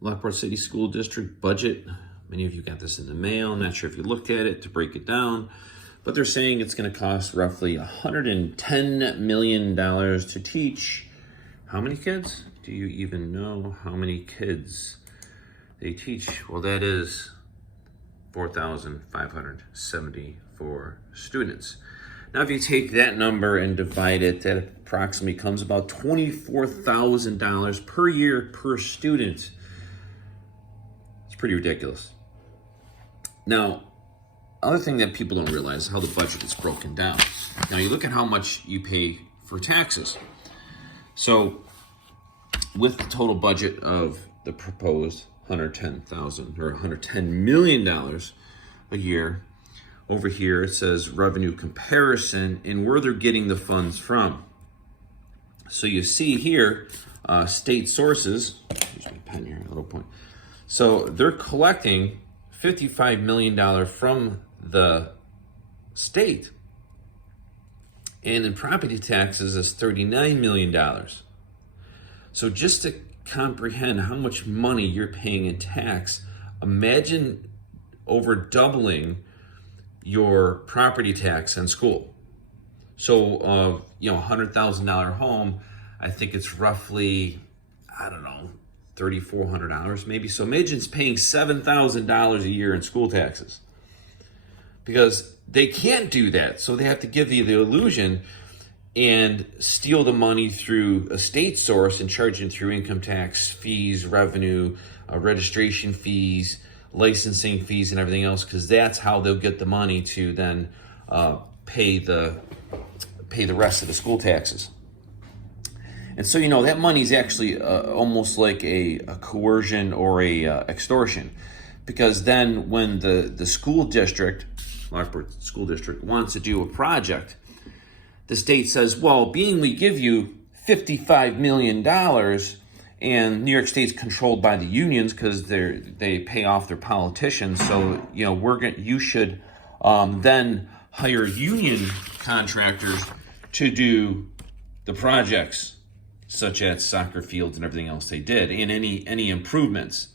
Lockport City School District budget. Many of you got this in the mail. Not sure if you looked at it to break it down, but they're saying it's going to cost roughly $110 million to teach how many kids? Do you even know how many kids they teach? Well, that is 4,574 students. Now, if you take that number and divide it, that approximately comes about $24,000 per year per student. It's pretty ridiculous. Now, other thing that people don't realize is how the budget is broken down. Now, you look at how much you pay for taxes. So, with the total budget of the proposed $110 million a year, over here it says revenue comparison and where they're getting the funds from. So you see here, state sources. Use my pen here, a little point. So they're collecting $55 million from the state, and in property taxes is $39 million. So just to comprehend how much money you're paying in tax, imagine over doubling your property tax on school. So, $100,000 home, I think it's roughly, $3,400 maybe. So imagine it's paying $7,000 a year in school taxes, because they can't do that. So they have to give you the illusion and steal the money through a state source and charge it through income tax fees, revenue, registration fees, licensing fees, and everything else, because that's how they'll get the money to then pay the rest of the school taxes. And so, that money is actually almost like a coercion or a extortion, because then when the school district, Lockport School District, wants to do a project, the state says, well, being we give you $55 million, and New York State's controlled by the unions because they pay off their politicians. So, you should then hire union contractors to do the projects, such as soccer fields and everything else they did, and any improvements.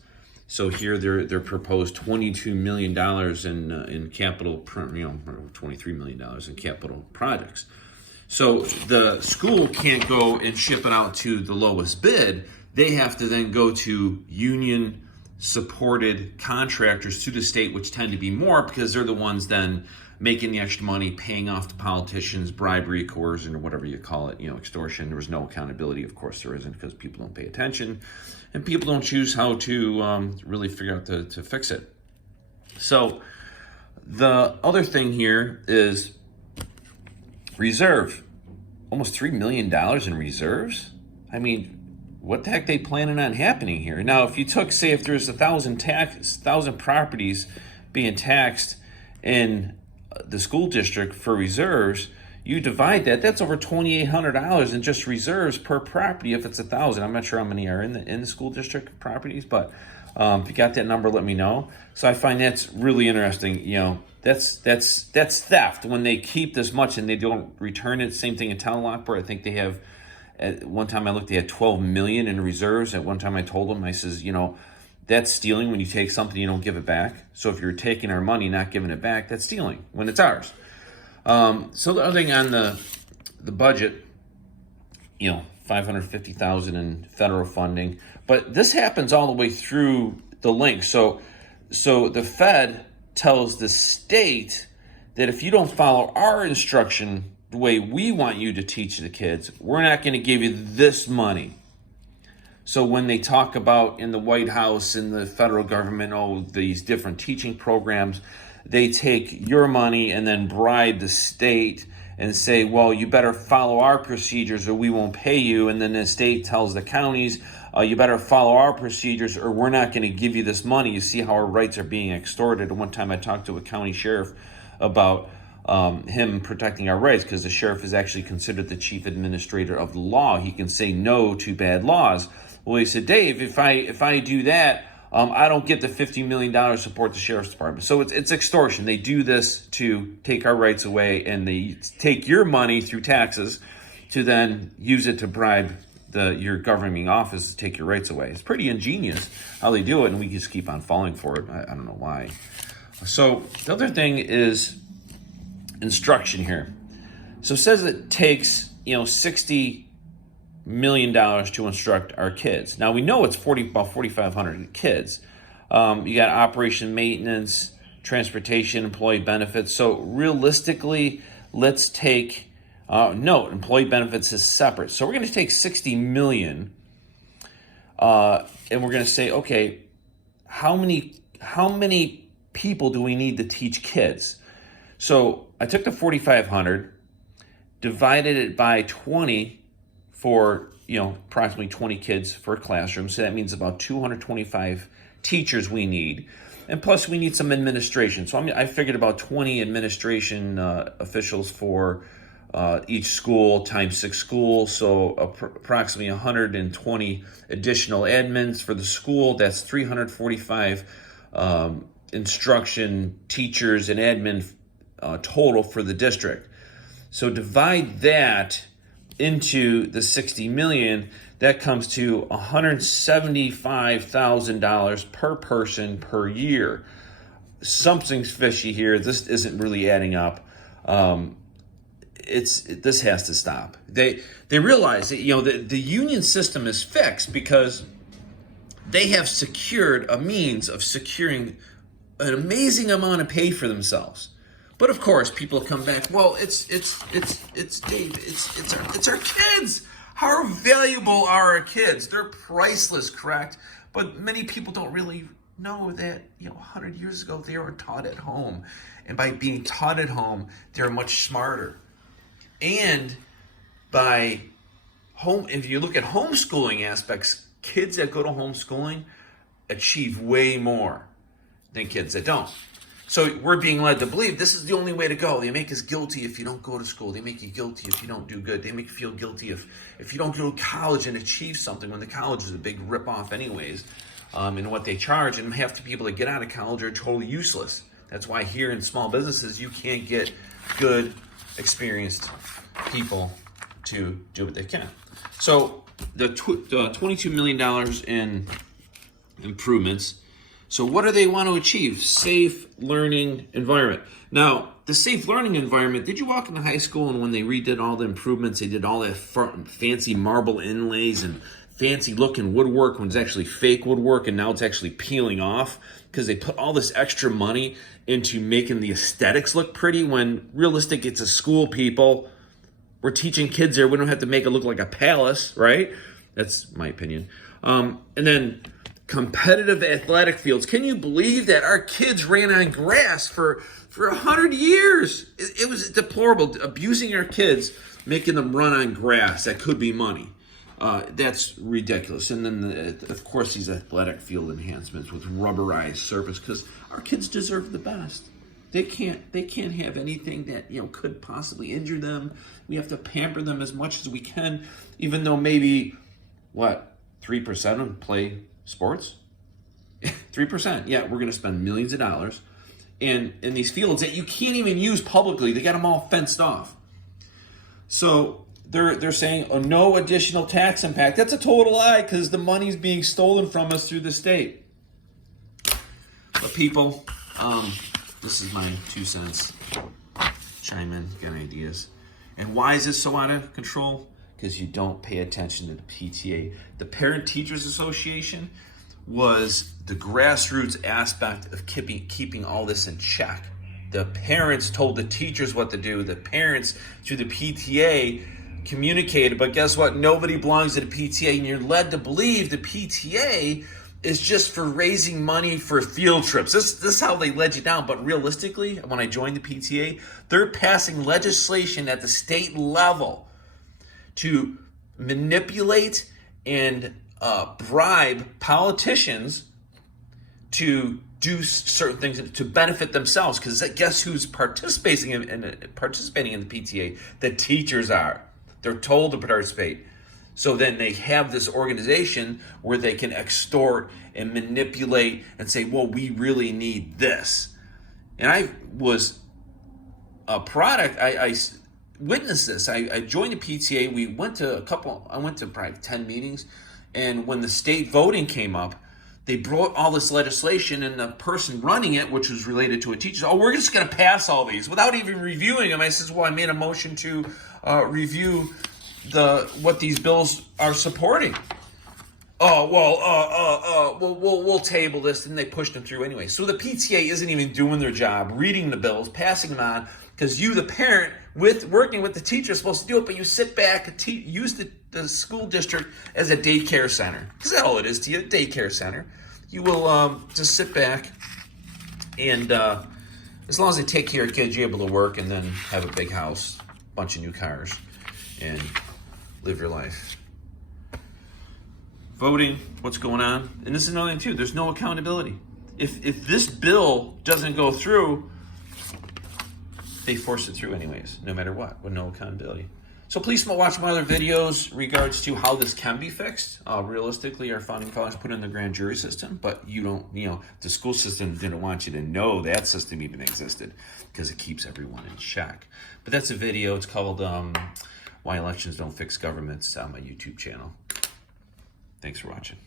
So here they're proposed $22 million in capital, $23 million in capital projects. So the school can't go and ship it out to the lowest bid. They have to then go to union-supported contractors to the state, which tend to be more because they're the ones then making the extra money, paying off the politicians, bribery, coercion, or whatever you call it, extortion. There was no accountability. Of course there isn't, because people don't pay attention and people don't choose how to really figure out to fix it. So the other thing here is reserve. Almost $3 million in reserves? I mean, what the heck they planning on happening here? Now, if you took, say, if there's 1,000 properties being taxed in the school district for reserves, you divide that, that's over $2,800 in just reserves per property if it's 1,000. I'm not sure how many are in the school district properties, but if you got that number, let me know. So I find that's really interesting. That's theft when they keep this much and they don't return it. Same thing in town Lockport. I think they have, at one time I looked, they had $12 million in reserves. At one time I told them, I says, that's stealing when you take something, you don't give it back. So if you're taking our money, not giving it back, that's stealing when it's ours. So the other thing on the budget, $550,000 in federal funding, but this happens all the way through the link. So the Fed tells the state that if you don't follow our instruction the way we want you to teach the kids, we're not going to give you this money. So when they talk about in the White House and the federal government, these different teaching programs, they take your money and then bribe the state and say, well, you better follow our procedures or we won't pay you. And then the state tells the counties, you better follow our procedures or we're not going to give you this money. You see how our rights are being extorted. And one time I talked to a county sheriff about him protecting our rights, because the sheriff is actually considered the chief administrator of the law. He can say no to bad laws. Well, he said, Dave, if I do that, I don't get the $50 million to support the sheriff's department. So it's extortion. They do this to take our rights away, and they take your money through taxes to then use it to bribe your governing office to take your rights away. It's pretty ingenious how they do it, and we just keep on falling for it. I don't know why. So the other thing is instruction here. So it says it takes $60 million to instruct our kids. Now we know it's about 4,500 kids. You got operation maintenance, transportation, employee benefits. So realistically, let's take note, employee benefits is separate. So we're going to take 60 million, and we're going to say, okay, how many people do we need to teach kids? So I took the 4,500, divided it by 20 for approximately 20 kids for a classroom. So that means about 225 teachers we need. And plus we need some administration. So I figured about 20 administration officials for each school times 6 schools. So approximately 120 additional admins for the school. That's 345 instruction teachers and admin total for the district. So divide that into the 60 million, that comes to $175,000 per person per year. Something's fishy here. This isn't really adding up. This has to stop. They realize that the union system is fixed because they have secured a means of securing an amazing amount of pay for themselves. But of course, people come back. Well, it's Dave. It's our kids. How valuable are our kids? They're priceless, correct? But many people don't really know that 100 years ago they were taught at home, and by being taught at home, they're much smarter. And by home, if you look at homeschooling aspects, kids that go to homeschooling achieve way more than kids that don't. So we're being led to believe this is the only way to go. They make us guilty if you don't go to school. They make you guilty if you don't do good. They make you feel guilty if you don't go to college and achieve something, when the college is a big ripoff anyways, in what they charge. And half the people that get out of college are totally useless. That's why here in small businesses, you can't get good, experienced people to do what they can. So the $22 million in improvements. So what do they want to achieve? Safe learning environment. Now, the safe learning environment, did you walk into high school and when they redid all the improvements, they did all that fancy marble inlays and fancy looking woodwork when it's actually fake woodwork and now it's actually peeling off because they put all this extra money into making the aesthetics look pretty when realistic it's a school, people. We're teaching kids there. We don't have to make it look like a palace, right? That's my opinion. And then competitive athletic fields. Can you believe that our kids ran on grass for 100 years? It was deplorable, abusing our kids, making them run on grass. That could be money. That's ridiculous. And then, of course, these athletic field enhancements with rubberized surface, because our kids deserve the best. They can't have anything that could possibly injure them. We have to pamper them as much as we can, even though maybe 3% of them play sports. 3%. Yeah, we're going to spend millions of dollars in these fields that you can't even use publicly. They got them all fenced off. So they're saying, no additional tax impact. That's a total lie because the money's being stolen from us through the state. But people, this is my 2 cents. Chime in, get ideas. And why is this so out of control? Because you don't pay attention to the PTA. The Parent Teachers Association was the grassroots aspect of keeping all this in check. The parents told the teachers what to do. The parents, through the PTA, communicated. But guess what? Nobody belongs to the PTA, and you're led to believe the PTA is just for raising money for field trips. This is how they led you down. But realistically, when I joined the PTA, they're passing legislation at the state level to manipulate and bribe politicians to do certain things to benefit themselves. Because guess who's participating in the PTA? The teachers are. They're told to participate. So then they have this organization where they can extort and manipulate and say, well, we really need this. And I was a product. I witnessed this. I joined the PTA. I went to probably 10 meetings. And when the state voting came up, they brought all this legislation, and the person running it, which was related to a teacher, said, oh, we're just going to pass all these without even reviewing them. I says, well, I made a motion to review what these bills are supporting. Oh, well, we'll table this, and they pushed them through anyway. So the PTA isn't even doing their job, reading the bills, passing them on, because you, the parent, working with the teacher, is supposed to do it, but you sit back and use the school district as a daycare center. Because that's all it is to you, a daycare center. You will just sit back, and as long as they take care of kids, you're able to work and then have a big house, bunch of new cars, and live your life. Voting, what's going on? And this is another thing too, there's no accountability. If this bill doesn't go through, they force it through anyways, no matter what, with no accountability. So please watch my other videos regards to how this can be fixed. Realistically, our founding fathers put in the grand jury system, but the school system didn't want you to know that system even existed because it keeps everyone in check. But that's a video. It's called Why Elections Don't Fix Governments on my YouTube channel. Thanks for watching.